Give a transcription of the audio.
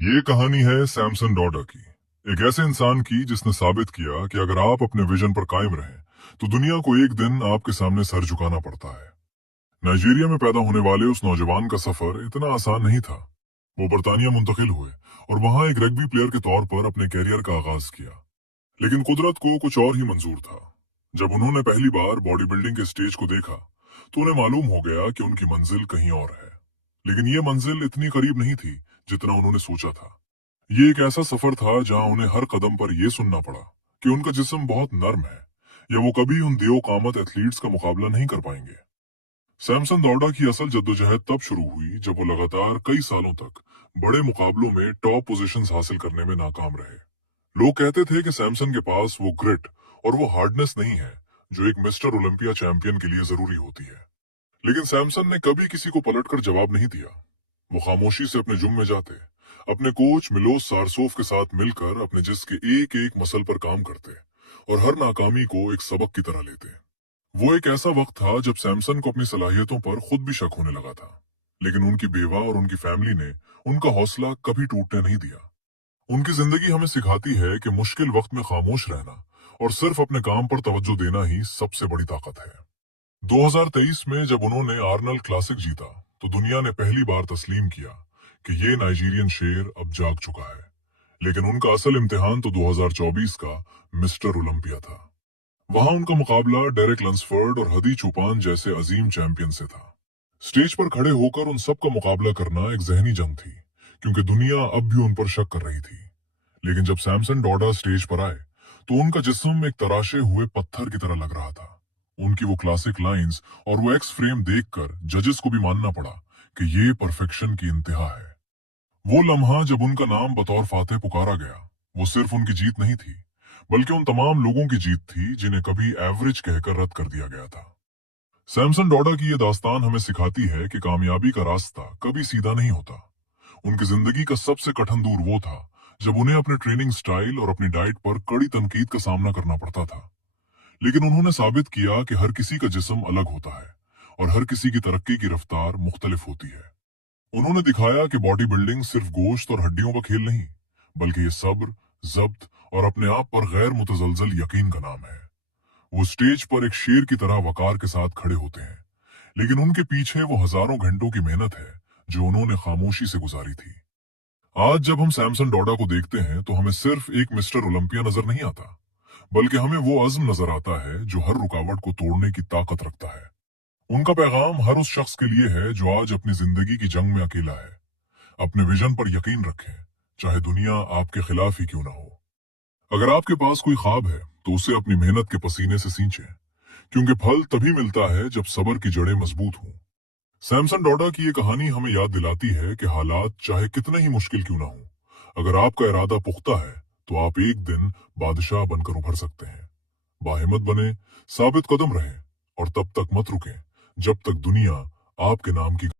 ये कहानी है सैमसन डॉडा की। एक ऐसे इंसान की जिसने साबित किया कि अगर आप अपने विजन पर कायम रहें तो दुनिया को एक दिन आपके सामने सर झुकाना पड़ता है। नाइजीरिया में पैदा होने वाले उस नौजवान का सफर इतना आसान नहीं था। वो बर्तानिया मुंतकिल हुए और वहां एक रग्बी प्लेयर के तौर पर अपने कैरियर का आगाज किया। लेकिन कुदरत को कुछ और ही मंजूर था। जब उन्होंने पहली बार बॉडी बिल्डिंग के स्टेज को देखा तो उन्हें मालूम हो गया कि उनकी मंजिल कहीं और है। लेकिन ये मंजिल इतनी करीब नहीं थी जितना उन्होंने सोचा था। ये एक ऐसा सफर था जहां उन्हें हर कदम पर यह सुनना पड़ा कि उनका जिस्म बहुत नर्म है या वो कभी उन दियो कामत एथलीट्स का मुकाबला नहीं कर पाएंगे। सैमसन दौड़ा की असल जद्दोजहद तब शुरू हुई जब वो लगातार कई सालों तक बड़े मुकाबलों में टॉप पोजीशंस हासिल करने में नाकाम रहे। लोग कहते थे कि सैमसन के पास वो ग्रिट और वो हार्डनेस नहीं है जो एक मिस्टर ओलंपिया चैंपियन के लिए जरूरी होती है। लेकिन सैमसन ने कभी किसी को पलटकर जवाब नहीं दिया। वो खामोशी से अपने जुम में जाते, अपने कोच मिलोस सारसोव के साथ मिलकर अपने जिस्म के एक एक मसल पर काम करते और हर नाकामी को एक सबक की तरह लेते। वो एक ऐसा वक्त था जब सैमसन को अपनी सलाहियतों पर खुद भी शक होने लगा था। लेकिन उनकी बेवा और उनकी फैमिली ने उनका हौसला कभी टूटने नहीं दिया। उनकी जिंदगी हमें सिखाती है कि मुश्किल वक्त में खामोश रहना और सिर्फ अपने काम पर तवज्जो देना ही सबसे बड़ी ताकत है। 2023 में जब उन्होंने आर्नल्ड क्लासिक जीता तो दुनिया ने पहली बार तस्लीम किया कि ये नाइजीरियन शेर अब जाग चुका है। लेकिन उनका असल इम्तिहान तो 2024 का मिस्टर ओलंपिया था। वहां उनका मुकाबला डेरेक लंसफोर्ड और हदी चुपान जैसे अजीम चैंपियन से था। स्टेज पर खड़े होकर उन सब का मुकाबला करना एक जहनी जंग थी, क्योंकि दुनिया अब भी उन पर शक कर रही थी। लेकिन जब सैमसन डॉडा स्टेज पर आए तो उनका जिस्म एक तराशे हुए पत्थर की तरह लग रहा था। उनकी वो क्लासिक लाइंस और वो एक्स फ्रेम देखकर जजेस को भी मानना पड़ा कि ये परफेक्शन की इंतहा है। वो लम्हा जब उनका नाम बतौर फातेह पुकारा गया, वो सिर्फ उनकी जीत नहीं थी, बल्कि उन तमाम लोगों की जीत थी जिन्हें कभी एवरेज कहकर रद्द कर दिया गया था। सैमसन डॉडा की ये दास्तान हमें सिखाती है कि कामयाबी का रास्ता कभी सीधा नहीं होता। उनकी जिंदगी का सबसे कठिन दौर वो था जब उन्हें अपने ट्रेनिंग स्टाइल और अपनी डाइट पर कड़ी तनकीद का सामना करना पड़ता था। लेकिन उन्होंने साबित किया कि हर किसी का जिस्म अलग होता है और हर किसी की तरक्की की रफ्तार मुख्तलिफ होती है। उन्होंने दिखाया कि बॉडी बिल्डिंग सिर्फ गोश्त और हड्डियों का खेल नहीं, बल्कि ये सब्र, जब्त और अपने आप पर गैर मुतजलजल यकीन का नाम है। वो स्टेज पर एक शेर की तरह वकार के साथ खड़े होते हैं, लेकिन उनके पीछे वो हजारों घंटों की मेहनत है जो उन्होंने खामोशी से गुजारी थी। आज जब हम सैमसन डॉडा को देखते हैं तो हमें सिर्फ एक मिस्टर ओलंपिया नजर नहीं आता, बल्कि हमें वो अज़्म नजर आता है जो हर रुकावट को तोड़ने की ताकत रखता है। उनका पैगाम हर उस शख्स के लिए है जो आज अपनी जिंदगी की जंग में अकेला है। अपने विजन पर यकीन रखें, चाहे दुनिया आपके खिलाफ ही क्यों ना हो। अगर आपके पास कोई ख्वाब है तो उसे अपनी मेहनत के पसीने से सींचें, क्योंकि फल तभी मिलता है जब सब्र की जड़ें मजबूत हों। सैमसन डॉडा की ये कहानी हमें याद दिलाती है कि हालात चाहे कितने ही मुश्किल क्यों ना हो, अगर आपका इरादा पुख्ता है तो आप एक दिन बादशाह बनकर उभर सकते हैं। बाहिम्मत बने, साबित कदम रहें और तब तक मत रुकें जब तक दुनिया आपके नाम की